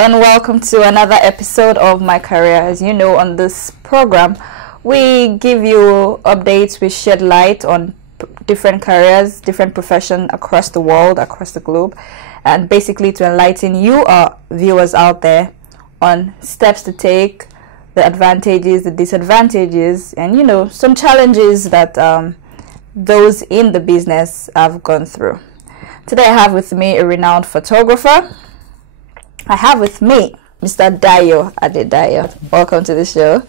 and welcome to another episode of My Career. As you know, on this program, we give you updates, we shed light on different careers, different professions across the world, across the globe, and basically to enlighten you, our viewers out there, on steps to take, the advantages, the disadvantages, and you know, some challenges that those in the business have gone through. Today I have with me a renowned photographer. I have with me Mr. Dayo Adedayo. Welcome to the show.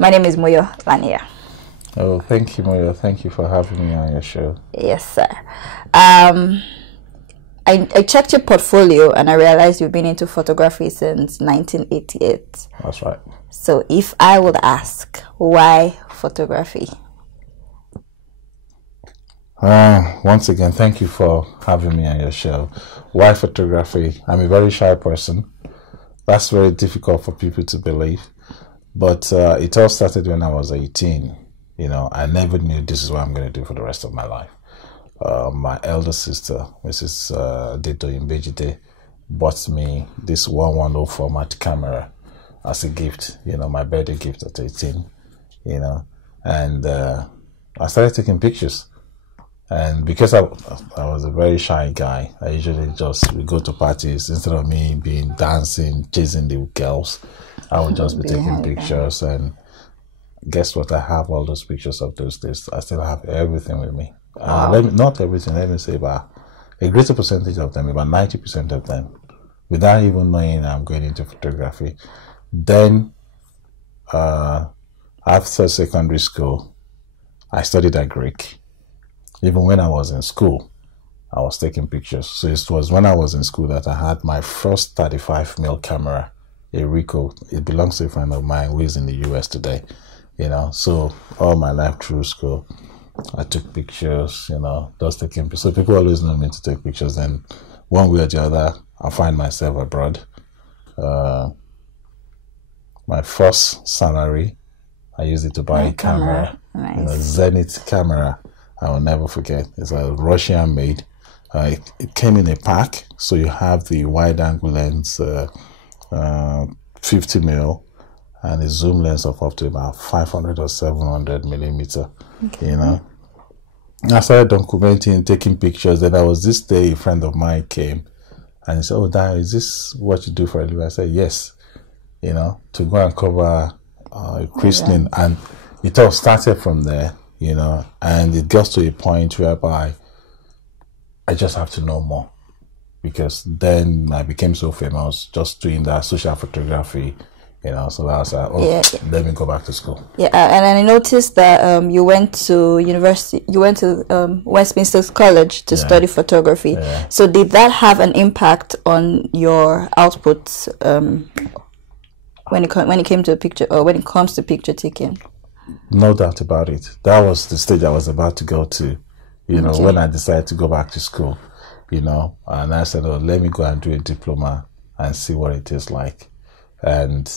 My name is Moyo Lania. Oh, thank you, Moyo. Thank you for having me on your show. Yes, sir. I checked your portfolio and I realized you've been into photography since 1988. That's right. So if I would ask, why photography? Once again, thank you for having me on your show. Why photography? I'm a very shy person. That's very difficult for people to believe. But it all started when I was 18. You know, I never knew this is what I'm going to do for the rest of my life. My elder sister, Mrs. Dayo, bought me this 110 format camera as a gift, you know, my birthday gift at 18, you know, and I started taking pictures. And because I was a very shy guy, I usually just would go to parties. Instead of me being dancing, chasing the girls, I would just be taking pictures. And guess what? I have all those pictures of those days. I still have everything with me. Not everything, let me say about a greater percentage of them, about 90% of them, without even knowing I'm going into photography. Then, after secondary school, I studied at Greek. Even when I was in school, I was taking pictures. So it was when I was in school that I had my first 35mm camera, a Ricoh. It belongs to a friend of mine who is in the US today, you know. So all my life through school, I took pictures, you know, just taking pictures. So people always know me to take pictures. And one way or the other, I find myself abroad. My first salary, I used it to buy a camera. Nice. You know, Zenith camera. I will never forget. It's a Russian made. It came in a pack, so you have the wide angle lens, 50mm, and a zoom lens of up to about 500 or 700mm. Okay. You know, I started documenting, taking pictures. Then there was this day a friend of mine came, and he said, "Oh, Dayo, is this what you do for a living?" I said, "Yes." You know, to go and cover christening, and it all started from there. You know, and it got to a point whereby I just have to know more, because then I became so famous just doing that social photography, you know. So I was like, let me go back to school. Yeah, and I noticed that you went to university. You went to Westminster College to study photography. Yeah. So did that have an impact on your output when it came to picture, or when it comes to picture taking? No doubt about it. That was the stage I was about to go to, you know, when I decided to go back to school, you know, and I said, oh, let me go and do a diploma and see what it is like. And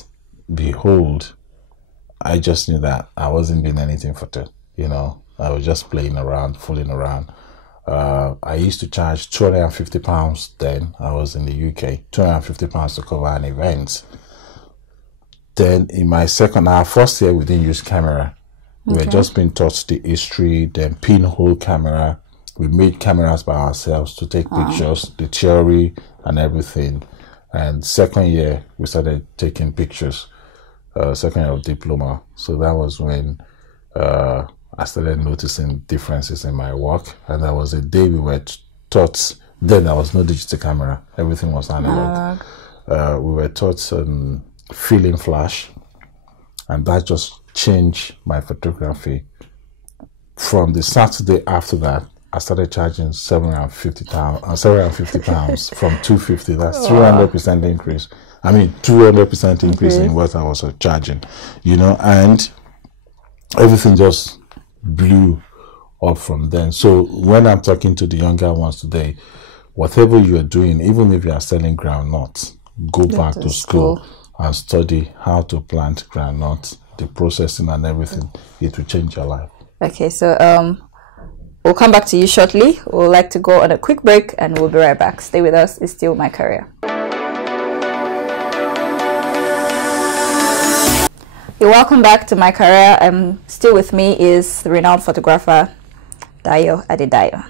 behold, I just knew that I wasn't doing anything for it, you know. I was just playing around, fooling around. I used to charge £250 then. I was in the UK, £250 to cover an event. Then in my first year, we didn't use camera. We were just being taught the history, then pinhole camera. We made cameras by ourselves to take pictures, the theory and everything. And second year, we started taking pictures, second year of diploma. So that was when I started noticing differences in my work. And that was a day we were taught, then there was no digital camera. Everything was analog. We were taught film flash, and that just changed my photography. From the Saturday after that, I started charging £750 from 250. That's 300% increase. I mean, 200% increase in what I was charging, you know, and everything just blew up from then. So when I'm talking to the younger ones today, whatever you are doing, even if you are selling groundnuts, go back to school and study how to plant groundnuts, the processing and everything. It will change your life. Okay, so we'll come back to you shortly. We'd like to go on a quick break and we'll be right back. Stay with us. It's still My Career. You're welcome back to my career. Still with me is the renowned photographer Dayo Adedayo.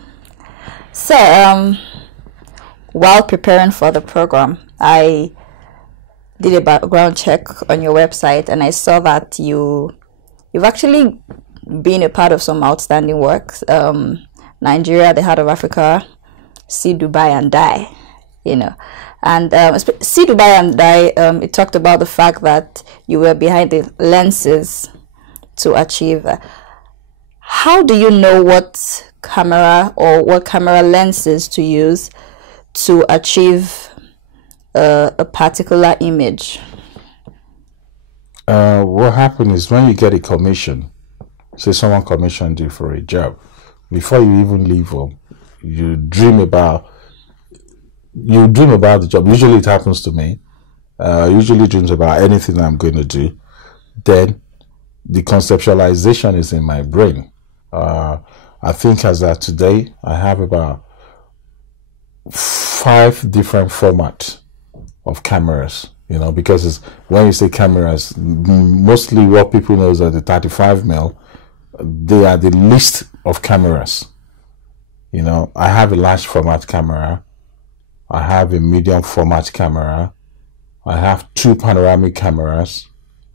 So, while preparing for the program, I did a background check on your website, and I saw that you've actually been a part of some outstanding works. Nigeria, the Heart of Africa, See Dubai and Die, you know. And See Dubai and Die, it talked about the fact that you were behind the lenses to achieve. How do you know what camera or what camera lenses to use to achieve a particular image? What happens is when you get a commission, say someone commissioned you for a job, before you even leave home, you dream about the job. Usually it happens to me. Usually dreams about anything I'm going to do. Then the conceptualization is in my brain. I think as of today, I have about 5 different formats of cameras, you know, because when you say cameras, mostly what people know is that the 35mm, they are the list of cameras. You know, I have a large format camera, I have a medium format camera, I have 2 panoramic cameras,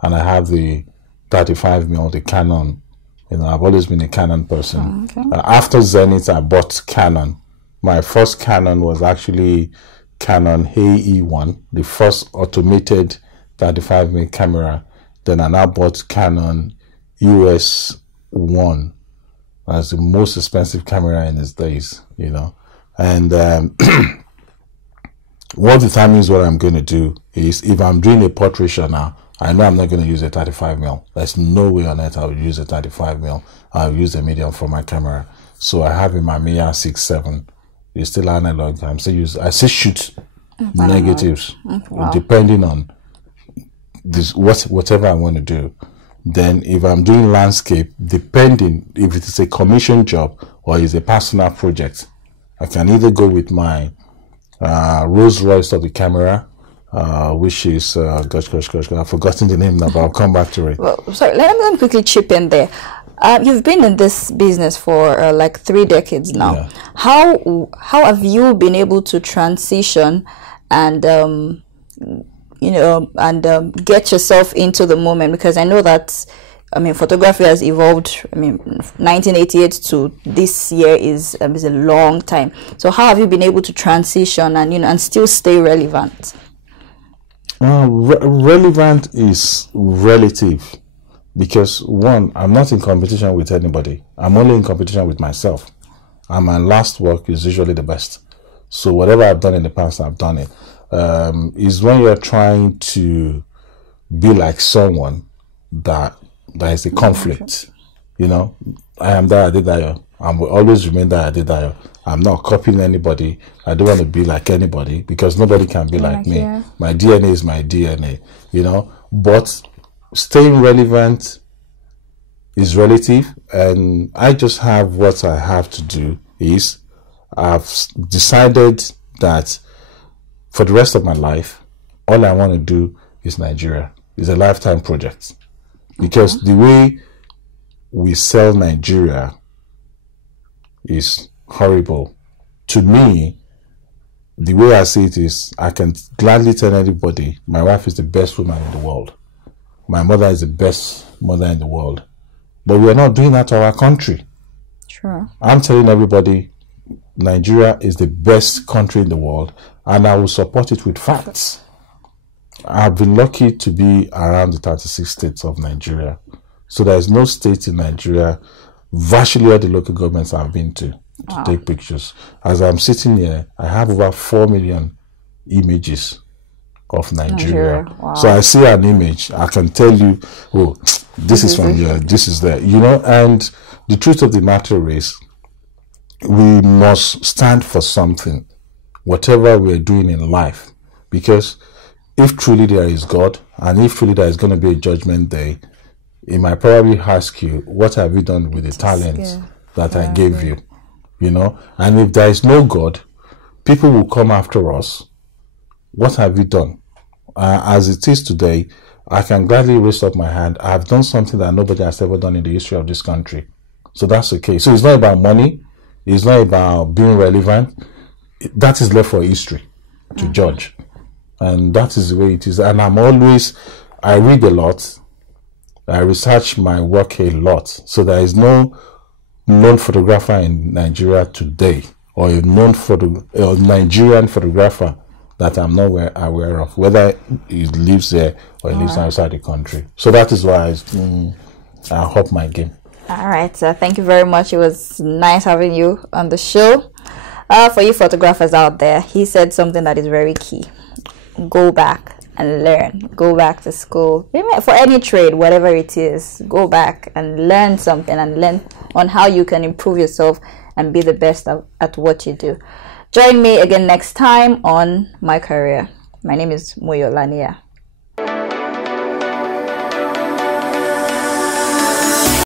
and I have the 35mm, the Canon. You know, I've always been a Canon person. Okay. After Zenith, I bought Canon. My first Canon was actually Canon AE1, the first automated 35mm camera. Then I now bought Canon US1 as the most expensive camera in its days, you know. And what determines what I'm going to do is, if I'm doing a portrait shot now, I know I'm not going to use a 35mm. There's no way on earth I will use a 35mm. I'll use a medium for my camera. So I have in my Mamiya 6.7. It's still analog. I still shoot negatives, wow, depending on whatever I want to do. Then if I'm doing landscape, depending if it is a commission job or is a personal project, I can either go with my Rolls Royce of the camera, which is gosh, I've forgotten the name now, but I'll come back to it. Well, sorry, let me quickly chip in there. You've been in this business for like 3 decades now. Yeah. How have you been able to transition and get yourself into the moment? Because I know that, I mean, photography has evolved. I mean, 1988 to this year is a long time. So how have you been able to transition and and still stay relevant? Relevant is relative, because one, I'm not in competition with anybody. I'm only in competition with myself, and my last work is usually the best. So whatever I've done in the past, I've done it. Is when you're trying to be like someone that is a conflict. You know, I am that Adedayo. I will always remain that Adedayo. I'm not copying anybody. I don't want to be like anybody, because nobody can be like me. Yeah. My DNA is my DNA, you know. But staying relevant is relative, and I just have what I have to do is, I've decided that for the rest of my life, all I want to do is Nigeria. It's a lifetime project, because the way we sell Nigeria is horrible. To me, the way I see it is, I can gladly tell anybody, my wife is the best woman in the world. My mother is the best mother in the world. But we are not doing that to our country. Sure. I'm telling everybody, Nigeria is the best country in the world, and I will support it with facts. I've been lucky to be around the 36 states of Nigeria. So there is no state in Nigeria, virtually all the local governments I've been to take pictures. As I'm sitting here, I have over 4 million images of Nigeria. Wow. So I see an image, I can tell you, oh, this is from here, this is there, you know. And the truth of the matter is, we must stand for something, whatever we're doing in life, because if truly there is God, and if truly there is going to be a judgment day, he might probably ask you, what have you done with the talents that I gave you? You know, and if there is no God, people will come after us. What have you done? As it is today, I can gladly raise up my hand. I've done something that nobody has ever done in the history of this country. So that's okay. So it's not about money. It's not about being relevant. That is left for history to judge. And that is the way it is. And I read a lot. I research my work a lot. So there is no known photographer in Nigeria today, or a known Nigerian photographer that I'm not aware of, whether he lives there or he lives outside the country. So that is why I hope my game. All right, so thank you very much. It was nice having you on the show. For you photographers out there, he said something that is very key. Go back and learn. Go back to school. For any trade, whatever it is, go back and learn something, and learn on how you can improve yourself and be the best at what you do. Join me again next time on My Career. My name is Moyo Lania.